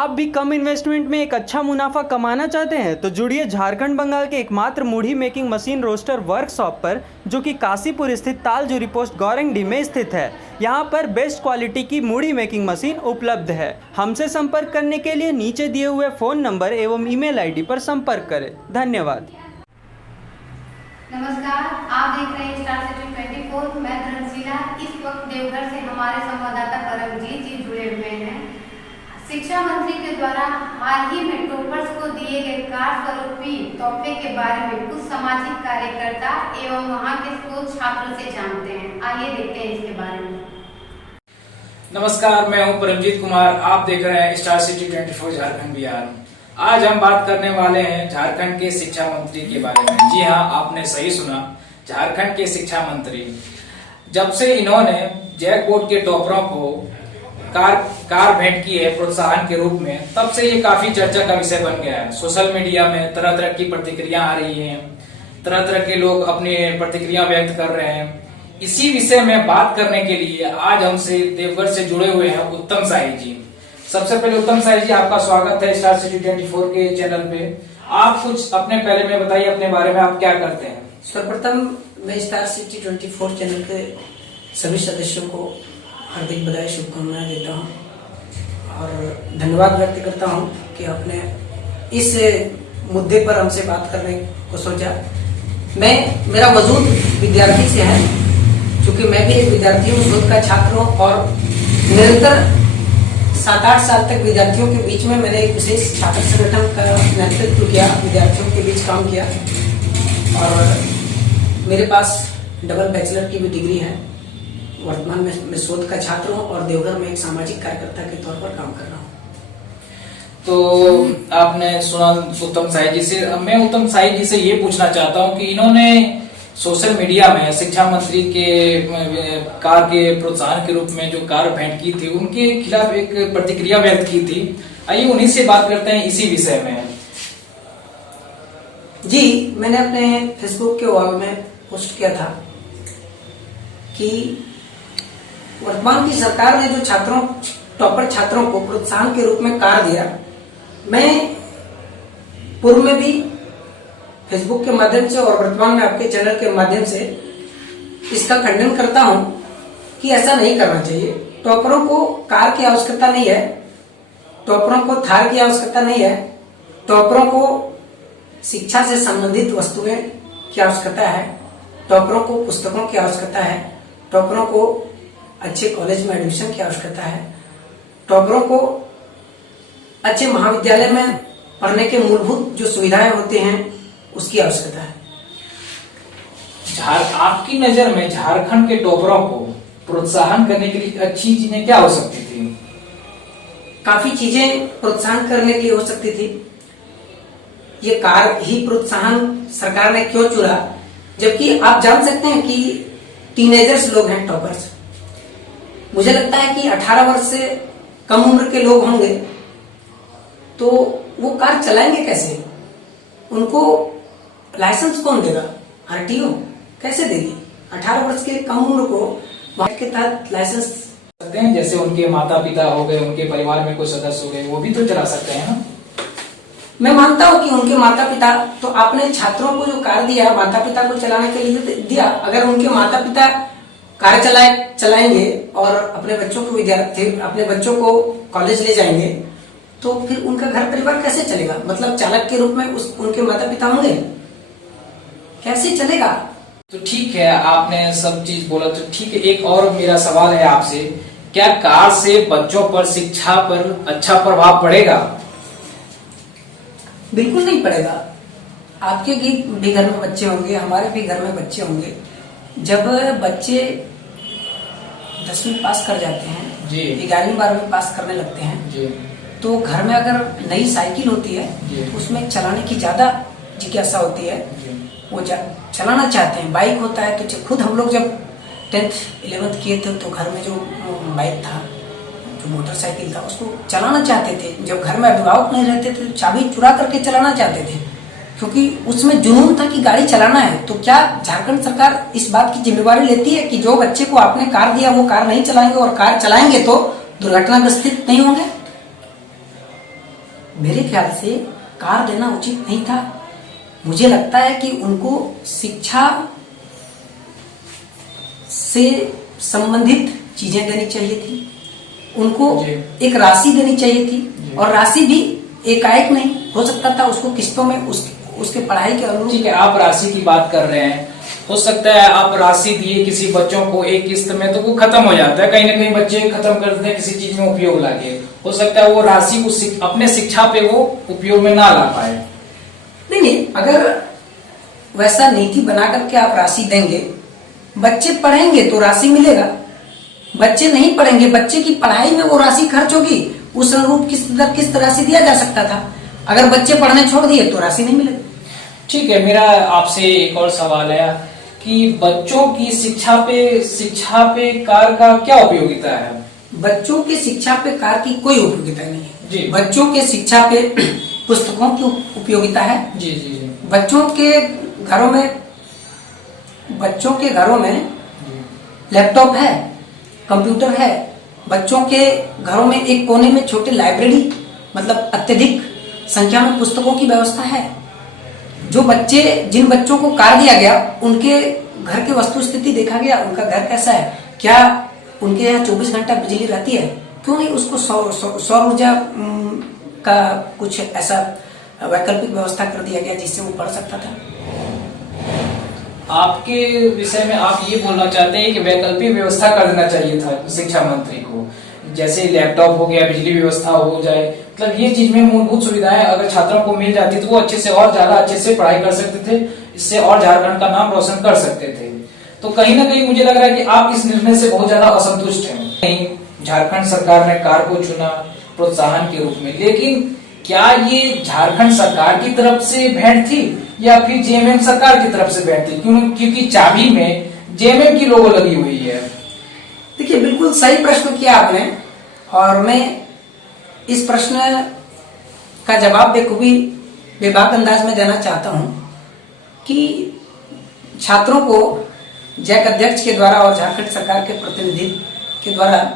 आप भी कम इन्वेस्टमेंट में एक अच्छा मुनाफा कमाना चाहते हैं तो जुड़िए झारखंड बंगाल के एकमात्र मूढ़ी मेकिंग मशीन रोस्टर वर्कशॉप पर, जो कि काशीपुर स्थित तालजुरी पोस्ट गौरंगडी में स्थित है। यहां पर बेस्ट क्वालिटी की मूढ़ी मेकिंग मशीन उपलब्ध है। हमसे संपर्क करने के लिए नीचे दिए हुए फ़ोन नंबर एवं ईमेल आईडी पर संपर्क करें। धन्यवाद। नमस्कार, आप देख रहे हैं स्टार सिटी 24। मैं धर्मशिला। इस वक्त देवघर से हमारे संवाददाता परमजीत जी जुड़े हुए हैं। शिक्षा मंत्री के द्वारा हाल ही में टॉपर्स को दिए गए कार स्वरूपी तोहफे के बारे में कुछ सामाजिक कार्यकर्ता एवं वहां के स्कूल छात्रों से जानते हैं। आइए देखते हैं इसके बारे में। नमस्कार, मैं हूं परमजीत कुमार। आप देख रहे हैं स्टार सिटी 24 झारखंड बिहार। आज हम बात करने वाले हैं झारखंड के शिक्षा मंत्री के बारे में। जी हाँ, आपने सही सुना, झारखंड के शिक्षा मंत्री। जब से इन्होंने जैकबोर्ड के टॉपरों को कार भेंट की है प्रोत्साहन के रूप में, तब से ये काफी चर्चा का विषय बन गया है। सोशल मीडिया में तरह तरह की प्रतिक्रिया आ रही हैं, तरह तरह के लोग अपनी प्रतिक्रिया व्यक्त कर रहे हैं। इसी विषय में बात करने के लिए आज हमसे देवघर से जुड़े हुए हैं उत्तम साही जी। सबसे पहले उत्तम साही जी, आपका स्वागत है स्टार सिटी 24 के चैनल पे। आप कुछ अपने पहले में बताइए अपने बारे में, आप क्या करते हैं? सर्वप्रथम मैं स्टार सिटी 24 चैनल के सभी सदस्यों को हार्दिक बधाई, शुभकामनाएं देता हूं और धन्यवाद व्यक्त करता हूं कि आपने इस मुद्दे पर हमसे बात करने को सोचा। मेरा वजूद विद्यार्थी से है, क्योंकि मैं भी एक विद्यार्थी हूँ, शोध का छात्र हूँ और निरंतर 7-8 साल तक विद्यार्थियों के बीच में मैंने एक विशेष छात्र संगठन का नेतृत्व किया, विद्यार्थियों के बीच काम किया और मेरे पास डबल बैचलर की भी डिग्री है। वर्तमान में मैं शोध का छात्र हूँ और देवघर में एक सामाजिक कार्यकर्ता के तौर पर काम कर रहा हूँ। तो आपने सुना उत्तम साही जी से। मैं उत्तम साही जी से ये पूछना चाहता हूँ कि इन्होंने सोशल मीडिया में शिक्षा मंत्री के कार के प्रोत्साहन के रूप में जो कार भेंट की थी, उनके खिलाफ एक प्रतिक्रिया व्यक्त की थी। आइए उन्हीं से बात करते हैं इसी विषय में। जी, मैंने अपने फेसबुक के वॉल में पोस्ट किया था कि वर्तमान की सरकार ने जो टॉपर छात्रों को प्रोत्साहन के रूप में कार दिया, मैं पूर्व में भी फेसबुक के माध्यम से और वर्तमान में आपके चैनल के माध्यम से इसका खंडन करता हूं कि ऐसा नहीं करना चाहिए। टॉपरों को कार की आवश्यकता नहीं है, टॉपरों को थार की आवश्यकता नहीं है, टॉपरों को शिक्षा से संबंधित वस्तुएं की आवश्यकता है, टॉपरों को पुस्तकों की आवश्यकता है, टॉपरों को अच्छे कॉलेज में एडमिशन की आवश्यकता है, टॉपरों को अच्छे महाविद्यालय में पढ़ने के मूलभूत जो सुविधाएं होते हैं उसकी आवश्यकता है। आपकी नजर में झारखंड के टॉपरों को प्रोत्साहन करने के लिए अच्छी चीजें क्या हो सकती थी? काफी चीजें प्रोत्साहन करने के लिए हो सकती थी। ये कार ही प्रोत्साहन सरकार ने क्यों चुना, जबकि आप जान सकते हैं कि टीनेजर्स लोग हैं टॉपर्स। मुझे लगता है कि 18 वर्ष से कम उम्र के लोग होंगे तो वो कार चलाएंगे कैसे? उनको लाइसेंस कौन देगा? आरटीओ कैसे देगी? 18 वर्ष के कम उम्र को वाहन के तहत लाइसेंस सकते हैं, जैसे उनके माता पिता हो गए, उनके परिवार में कोई सदस्य हो गए, वो भी तो चला सकते हैं ना। मैं मानता हूं कि उनके माता पिता, तो आपने छात्रों को जो कार दिया माता पिता को चलाने के लिए दिया। अगर उनके माता पिता कार चलाएंगे और अपने बच्चों को कॉलेज ले जाएंगे तो फिर उनका घर परिवार कैसे चलेगा? मतलब चालक के रूप में उनके माता पिता होंगे, कैसे चलेगा? तो ठीक है, आपने सब चीज बोला तो ठीक है। एक और मेरा सवाल है आपसे, क्या कार से बच्चों पर शिक्षा पर अच्छा प्रभाव पड़ेगा? बिल्कुल नहीं पड़ेगा। आपके भी घर में बच्चे होंगे, हमारे भी घर में बच्चे होंगे। जब बच्चे 10वीं पास कर जाते हैं, 11वीं 12वीं पास करने लगते हैं जी, तो घर में अगर नई साइकिल होती है तो उसमें चलाने की ज्यादा जिज्ञासा होती है, वो चलाना चाहते हैं। बाइक होता है तो खुद हम लोग जब 10th 11th किए थे तो घर में जो बाइक था, जो मोटरसाइकिल था, उसको चलाना चाहते थे। जब घर में अभिभावक नहीं रहते थे तो चाबी चुरा करके चलाना चाहते थे, क्योंकि उसमें जुनून था कि गाड़ी चलाना है। तो क्या झारखंड सरकार इस बात की जिम्मेवारी लेती है कि जो बच्चे को आपने कार दिया वो कार नहीं चलाएंगे और कार चलाएंगे तो दुर्घटनाग्रस्त नहीं होंगे? मेरे ख्याल से कार देना उचित नहीं था। मुझे लगता है कि उनको शिक्षा से संबंधित चीजें देनी चाहिए थी, उनको एक राशि देनी चाहिए थी, और राशि भी एकाएक नहीं, हो सकता था उसको किस्तों में उसके पढ़ाई के अनुरूप। ठीक है, आप राशि की बात कर रहे हैं, हो सकता है आप राशि दिए किसी बच्चों को एक किस्त में तो वो खत्म हो जाता है, कहीं ना कहीं बच्चे खत्म कर देते हैं किसी चीज में उपयोग लाके, हो सकता है वो राशि को अपने शिक्षा पे वो उपयोग में ना ला पाए। नहीं, अगर वैसा नीति बना करके आप राशि देंगे, बच्चे पढ़ेंगे तो राशि मिलेगा, बच्चे नहीं पढ़ेंगे, बच्चे की पढ़ाई में वो राशि खर्च होगी, उस अनुरूप किस्त राशि दिया जा सकता था। अगर बच्चे पढ़ने छोड़ दिए तो राशि नहीं मिलेगी। ठीक है, मेरा आपसे एक और सवाल है कि बच्चों की शिक्षा पे कार का क्या उपयोगिता है? बच्चों की शिक्षा पे कार की कोई उपयोगिता नहीं है जी। बच्चों के शिक्षा पे पुस्तकों की उपयोगिता है। जी जी जी। बच्चों के घरों में लैपटॉप है, कंप्यूटर है, बच्चों के घरों में एक कोने में छोटे लाइब्रेरी, मतलब अत्यधिक संख्या में पुस्तकों की व्यवस्था है। जिन बच्चों को कार दिया गया, उनके घर की वस्तु स्थिति देखा गया, उनका घर कैसा है, क्या उनके यहाँ 24 घंटा बिजली रहती है, क्यों नहीं उसको सौर ऊर्जा का कुछ ऐसा वैकल्पिक व्यवस्था कर दिया गया जिससे वो पढ़ सकता था। आपके विषय में आप ये बोलना चाहते हैं कि वैकल्पिक व्यवस्था कर देना चाहिए था शिक्षा मंत्री को, जैसे लैपटॉप हो गया, बिजली व्यवस्था हो जाए, मतलब ये चीज में मूलभूत सुविधाएं अगर छात्रों को मिल जाती तो वो अच्छे से और ज्यादा अच्छे से पढ़ाई कर सकते थे, इससे और झारखंड का नाम रोशन कर सकते थे। तो कहीं ना कहीं मुझे लग रहा है कि आप इस निर्णय से बहुत ज्यादा असंतुष्ट हैं। कहीं झारखंड सरकार ने कार को चुना प्रोत्साहन के रूप में, लेकिन क्या ये झारखंड सरकार की तरफ से भेंट थी या फिर जेएमएम सरकार की तरफ से भेंट थी? क्योंकि चाबी में जेएमएम की लोगो लगी हुई है। देखिए, बिल्कुल सही प्रश्न किया आपने, और मैं इस प्रश्न का जवाब बेखूबी बेबाक अंदाज में देना चाहता हूं कि छात्रों को जैक अध्यक्ष के द्वारा और झारखंड सरकार के प्रतिनिधि के द्वारा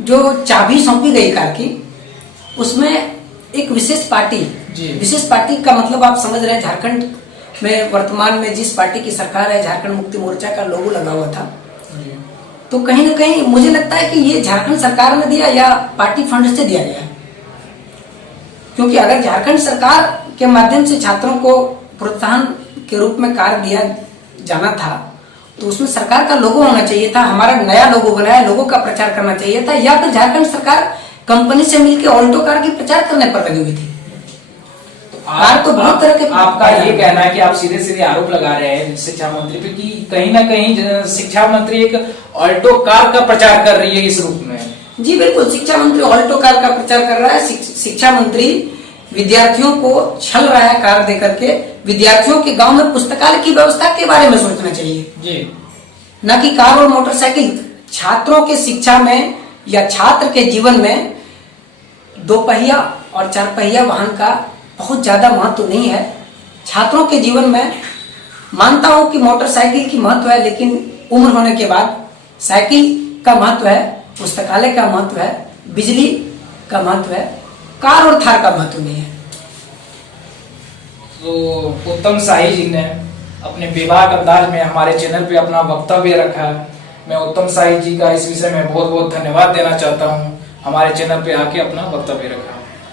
जो चाबी सौंपी गई कार की, उसमें एक विशेष पार्टी का मतलब आप समझ रहे हैं, झारखंड में वर्तमान में जिस पार्टी की सरकार है, झारखंड मुक्ति मोर्चा का लोगो लगा हुआ था। तो कहीं ना कहीं मुझे लगता है कि ये झारखंड सरकार ने दिया या पार्टी फंड से दिया गया, क्योंकि अगर झारखंड सरकार के माध्यम से छात्रों को प्रोत्साहन के रूप में कार दिया जाना था तो उसमें सरकार का लोगो होना चाहिए था, हमारा नया लोगो बनाया, लोगो का प्रचार करना चाहिए था, या फिर झारखंड सरकार कंपनी से मिलकर ऑल्टो कार की प्रचार करने पर लगी हुई थी। कार तो बहुत तरह के। आपका ये कहना है कि आप सीधे सीधे आरोप लगा रहे हैं शिक्षा मंत्री पे कि कहीं ना कहीं शिक्षा मंत्री एक ऑल्टो कार का प्रचार कर रही है इस रूप में? जी बिल्कुल, शिक्षा मंत्री ऑल्टो कार का प्रचार कर रहा है। शिक्षा मंत्री विद्यार्थियों को छल रहा है कार दे करके। विद्यार्थियों के गांव में पुस्तकालय की व्यवस्था के बारे में सोचना चाहिए जी, न कि कार और मोटरसाइकिल। छात्रों के शिक्षा में या छात्र के जीवन में 2 पहिया और 4 पहिया वाहन का बहुत ज्यादा महत्व नहीं है। छात्रों के जीवन में मानता हूं कि मोटरसाइकिल की महत्व है, लेकिन उम्र होने के बाद साइकिल का महत्व है, पुस्तकालय का महत्व है, बिजली का महत्व है, कार और थार का महत्व नहीं है। तो उत्तम शाही जी ने अपने बेबाक अंदाज में हमारे चैनल पे अपना वक्तव्य रखा है। मैं उत्तम शाही जी का इस विषय में बहुत बहुत धन्यवाद देना चाहता हूँ, हमारे चैनल पे आके अपना वक्तव्य रखा।